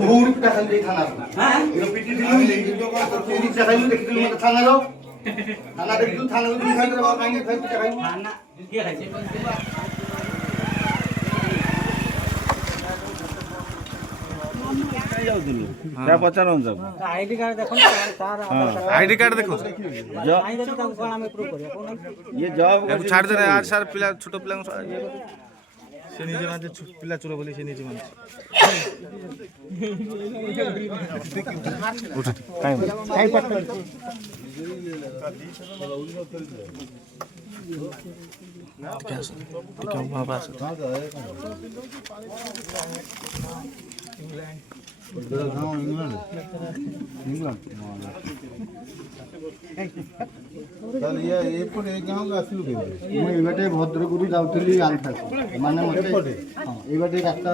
ঘুর পিটা খালি থানা হ্যাঁ এর পিটি দিলু নেই তুই চাইলু দেখিলু মতে থানা যাও থানা দেখিলু থানা তুমি খাই দেবা কাইনে খাই পিটা খাই থানা কি খাইছে पचार आईडी कार्ड देखो आईडी कार्ड देखो ये जॉब छाड़ दे आज सार पिला छोट पिला से निजे माने पिला चोर बोली से निजे माने उठ काय पटक क्या वहां पास ଏଇବାଟେ ଭଦ୍ରକରୁ ଯାଉଥିଲି ଆନ୍ଧ୍ରା ମାନେ ମତେ ଏଇବାଟେ ରାସ୍ତା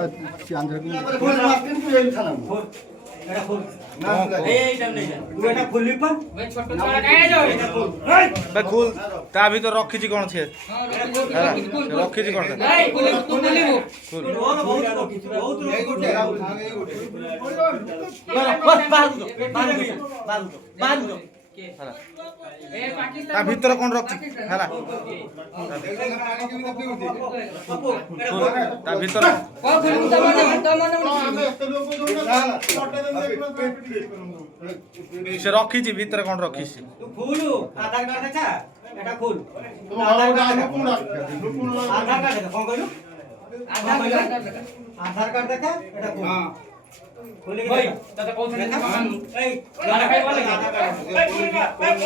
ଆନ୍ଧ୍ରାକୁ खोल ता भीतर रखी कौन छे रखी कौन ता भीतर कौन रखी है ता भीतर से रखी भीतर कौन रखी फूल आधार कार्ड देखा एटा फूल आधार कार्ड देखा कौन कहलु आधार कार्ड देखा एटा फूल हां खोले भाई तते कौन देखा ए गाना खाइ बोले आधार कार्ड